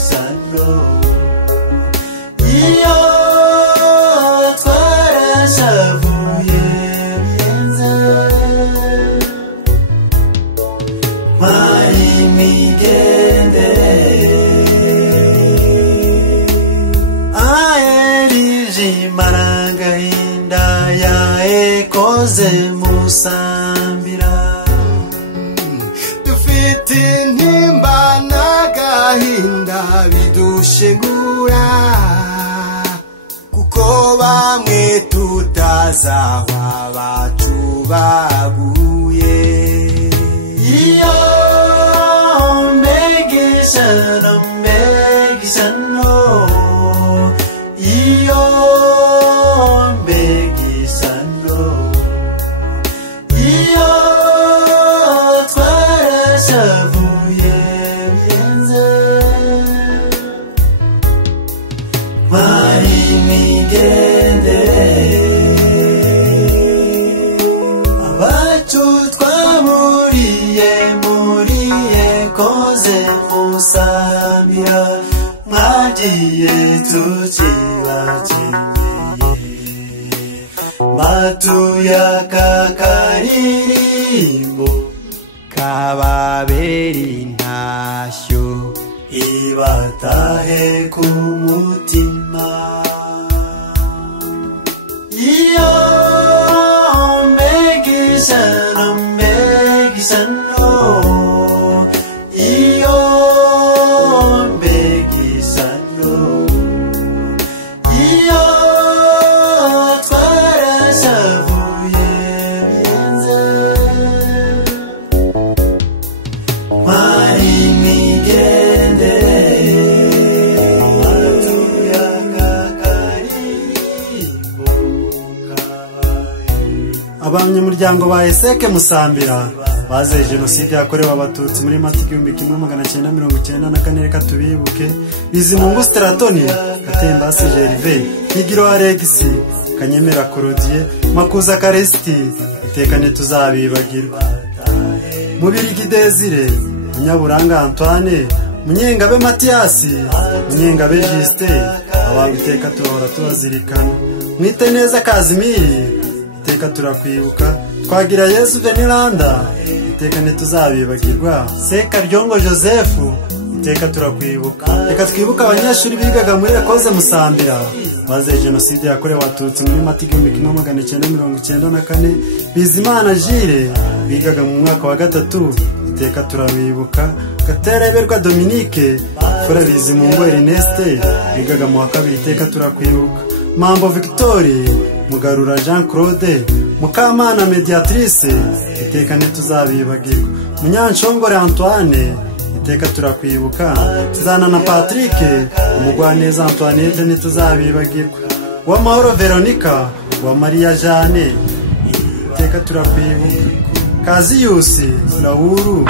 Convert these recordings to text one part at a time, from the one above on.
isano iyo twarashavuye birenze mari maragahinda yaekoze musambira dufite intimba n'agahinda bidushengura kuko bamwe tutazahwa bacu baguye iyo mbegisano iyo mbegisano iyo twarashavuye birenze mari abacu twamuriye koze musambira mwagiye tukibakenyeye matuya kakaririmbo kababera intashyo ibatahe ku mutima iyo mbegisano iyo mbegisano iyo twarashavuye birenze mari matuya kakaririmbo abanyamuryango ba Eseke Musambira bazize jenoside yakorewe abatutsi muri Mata 1994 reka tubibuke Bizimungu Stratoni Katembasi Gervais Higiro Alex Kanyemera Claudie Makuza Karesti itekane tuzabibagirwa Mubirigi Desire Munyaburanga Antoine Munyengabe Mathiasi Munyengabe Justin abantu iteka tuhora tubazirikana Mwite neza Kazimiri iteka turakwibuka Twagira Yesu Venilanda iteka ntituzabibagirwa Seka Ryongo Joseph iteka turakwibuka reka twibuka abanyeshuri bigaga muri Ecoze Musambira bazize jenoside yakorewe abatutsi muri Mata 1994 Bizimana Jire bigaga mu mwaka wa gatatu iteka turabibuka Gatereberwa Dominique Fora Bizimungu Erneste bigaga mu wa kabiri iteka turakwibuka Mambo Victoire Mugarura Jean Claude Mukamana Mediatrice iteka ntituzabibagirwa Munyanshongore Antoine iteka turakwibuka Zana na Patrick Umugwaneza Antoinette ntituzabibagirwa Uwamahoro Veronica wa Maria Jeanne iteka turakwibuka Kaziyusi Rahuru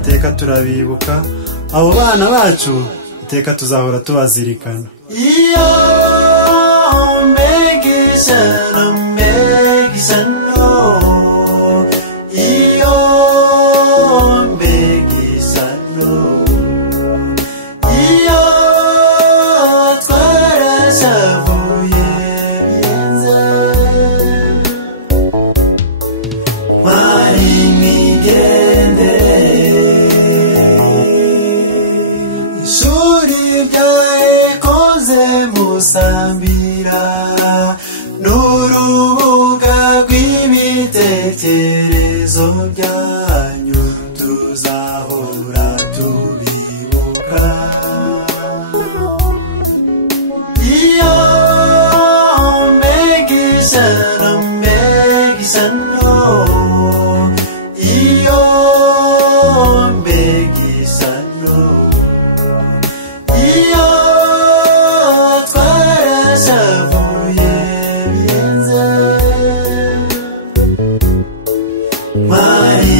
iteka turabibuka abo bana bacu iteka tuzahora tubazirikana iyo mbegisano iyo mbegisano iyo twarashavuye birenze mari ishuri rya Ecoze Musambira n'urubuga rw'ibitekerezo byanyu tuzahora tubibuka iyo mbegisano iyo mbegisano iyo twarashavuye birenze mari